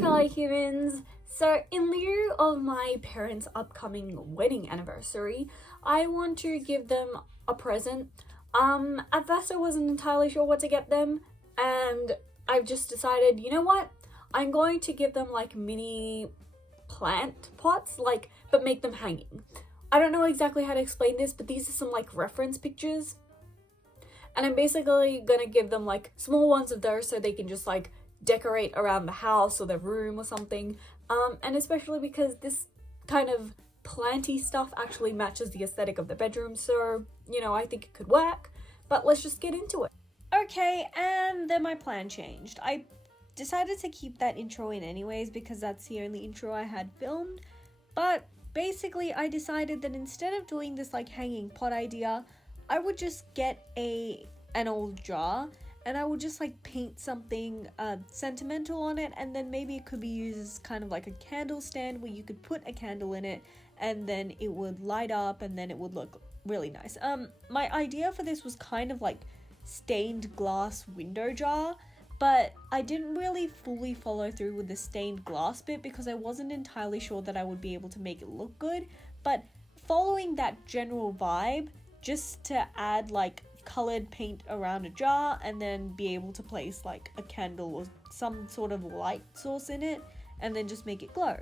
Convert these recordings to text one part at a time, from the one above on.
fellow humans. So in lieu of my parents' upcoming wedding anniversary, I want to give them a present. At first I wasn't entirely sure what to get them, and I've just decided, you know what? I'm going to give them like mini plant pots, but make them hanging. I don't know exactly how to explain this, but these are some like reference pictures. And I'm basically gonna give them like small ones of those so they can just like decorate around the house or their room or something. And especially because this kind of planty stuff actually matches the aesthetic of the bedroom, so I think it could work. But let's just get into it. Okay, and then my plan changed. I decided to keep that intro in anyways because that's the only intro I had filmed. But basically I decided that instead of doing this like hanging pot idea, I would just get an old jar and I would just like paint something sentimental on it, and then maybe it could be used as kind of like a candle stand where you could put a candle in it and then it would light up and then it would look really nice. My idea for this was kind of like stained glass window jar, but I didn't really fully follow through with the stained glass bit because I wasn't entirely sure that I would be able to make it look good. But following that general vibe, just to add like colored paint around a jar and then be able to place like a candle or some sort of light source in it and then just make it glow.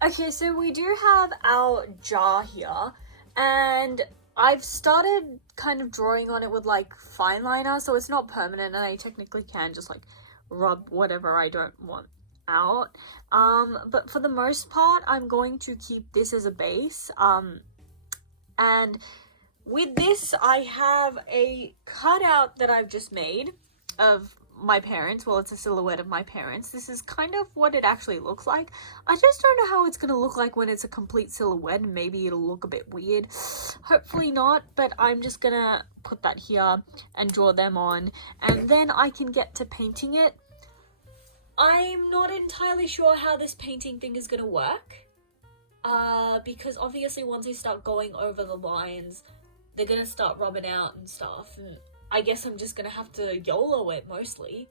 Okay, so we do have our jar here, and I've started kind of drawing on it with like fine liner, so it's not permanent and I technically can just like rub whatever I don't want out. But for the most part, I'm going to keep this as a base. And with this, I have a cutout that I've just made of my parents. Well, it's a silhouette of my parents. This is kind of what it actually looks like. I just don't know how it's gonna look like when it's a complete silhouette. Maybe it'll look a bit weird. Hopefully not, but I'm just gonna put that here and draw them on, and then I can get to painting it. I'm not entirely sure how this painting thing is gonna work, because obviously once I start going over the lines, they're gonna start rubbing out and stuff, and I guess I'm just gonna have to YOLO it mostly.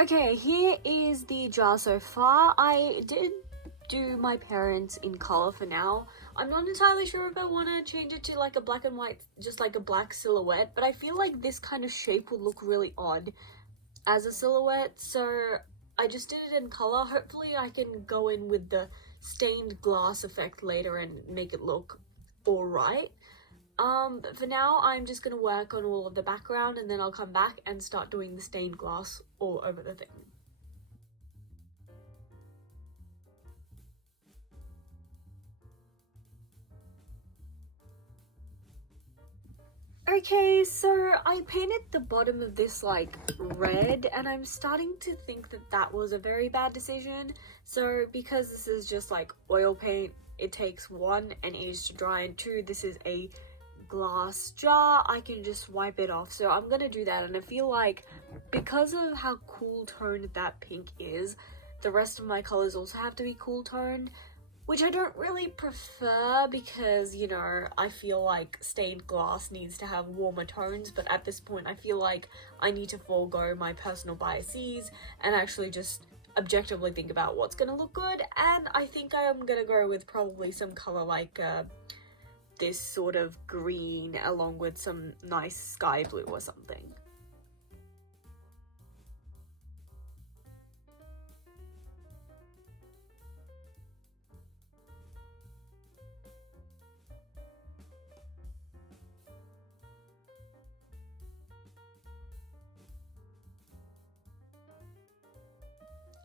Okay, here is the jar so far. I did do my parents in color for now. I'm not entirely sure if I want to change it to like a black and white, just like a black silhouette, but I feel like this kind of shape will look really odd as a silhouette, so I just did it in color. Hopefully I can go in with the stained glass effect later and make it look alright. But for now, I'm just gonna work on all of the background and then I'll come back and start doing the stained glass all over the thing. Okay, so I painted the bottom of this like red and I'm starting to think that that was a very bad decision. So because this is just like oil paint, it takes 1, an age to dry, and 2, this is a glass jar, I can just wipe it off. So I'm gonna do that, and I feel like because of how cool toned that pink is, the rest of my colors also have to be cool toned, which I don't really prefer because, you know, I feel like stained glass needs to have warmer tones, but at this point I feel like I need to forego my personal biases and actually just objectively think about what's gonna look good, and I think I'm gonna go with probably some color like this sort of green along with some nice sky blue or something.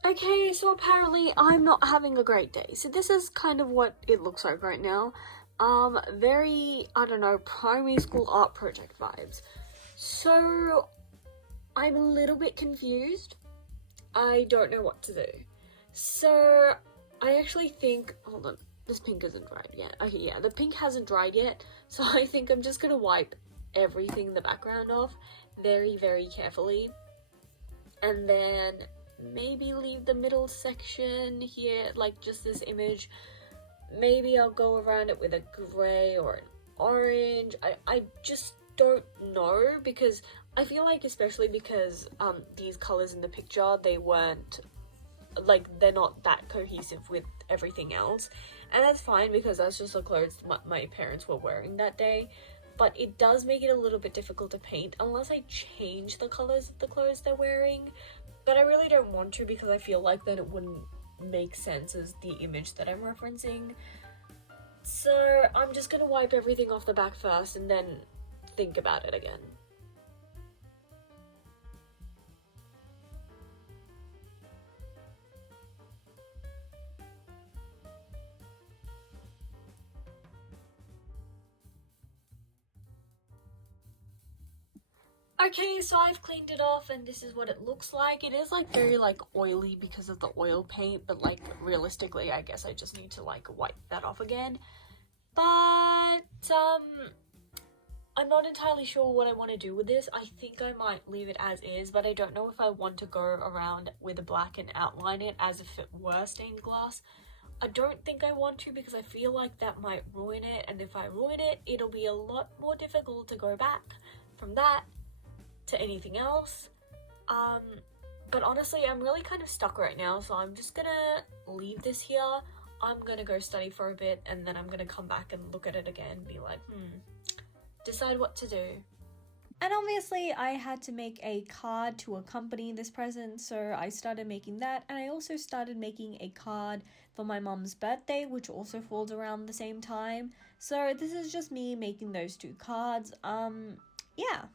Okay, so apparently I'm not having a great day. So this is kind of what it looks like right now. Very, I don't know, primary school art project vibes. So I'm a little bit confused. I don't know what to do. So I actually think, hold on, this pink isn't dried yet. Okay, yeah, the pink hasn't dried yet. So I think I'm just gonna wipe everything in the background off very, very carefully. And then maybe leave the middle section here, like just this image. Maybe I'll go around it with a grey or an orange. I just don't know, because I feel like, especially because these colors in the picture, they weren't, like, they're not that cohesive with everything else, and that's fine because that's just the clothes my parents were wearing that day. But it does make it a little bit difficult to paint unless I change the colors of the clothes they're wearing, but I really don't want to because I feel like that it wouldn't make sense as the image that I'm referencing. So I'm just gonna wipe everything off the back first and then think about it again. Okay, so I've cleaned it off and this is what it looks like. It is like very like oily because of the oil paint, but like realistically I guess I just need to like wipe that off again. But I'm not entirely sure what I want to do with this. I think I might leave it as is, but I don't know if I want to go around with a black and outline it as if it were stained glass. I don't think I want to because I feel like that might ruin it, and if I ruin it, it'll be a lot more difficult to go back from that to anything else. But honestly, I'm really kind of stuck right now, so I'm just gonna leave this here. I'm gonna go study for a bit and then I'm gonna come back and look at it again and be like, decide what to do. And obviously, I had to make a card to accompany this present, so I started making that, and I also started making a card for my mom's birthday, which also falls around the same time. So this is just me making those 2 cards. Yeah.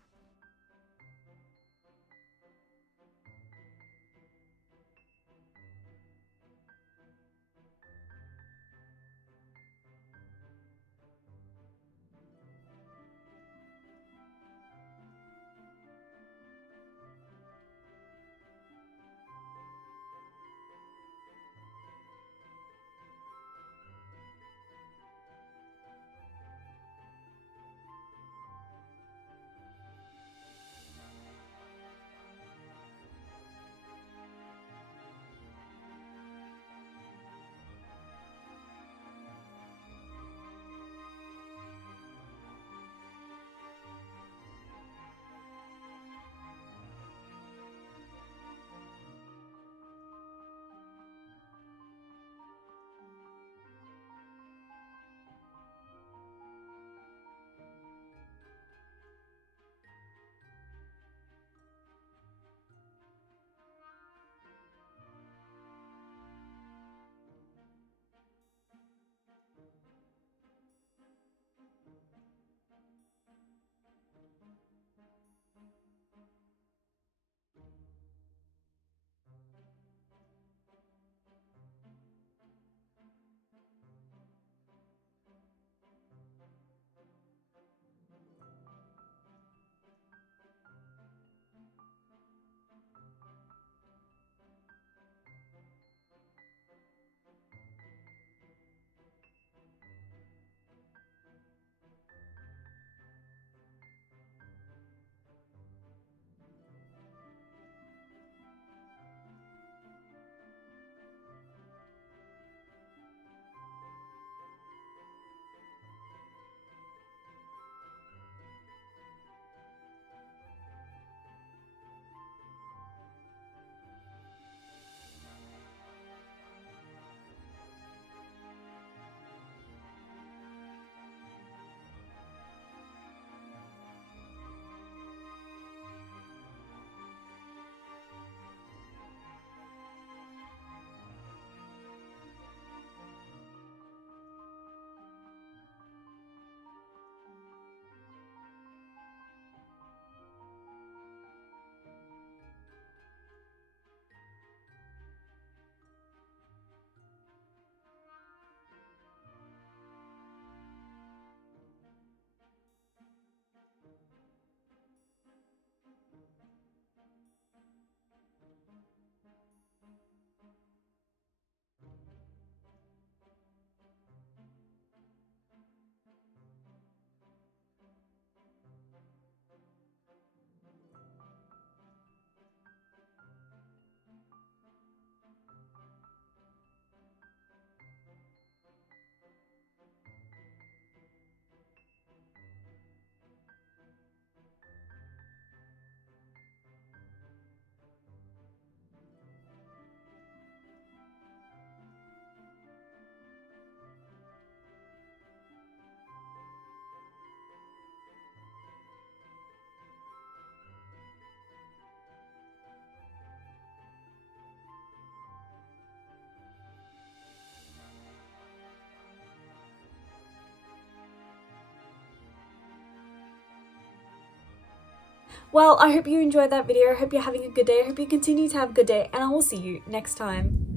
Well, I hope you enjoyed that video. I hope you're having a good day. I hope you continue to have a good day, and I will see you next time.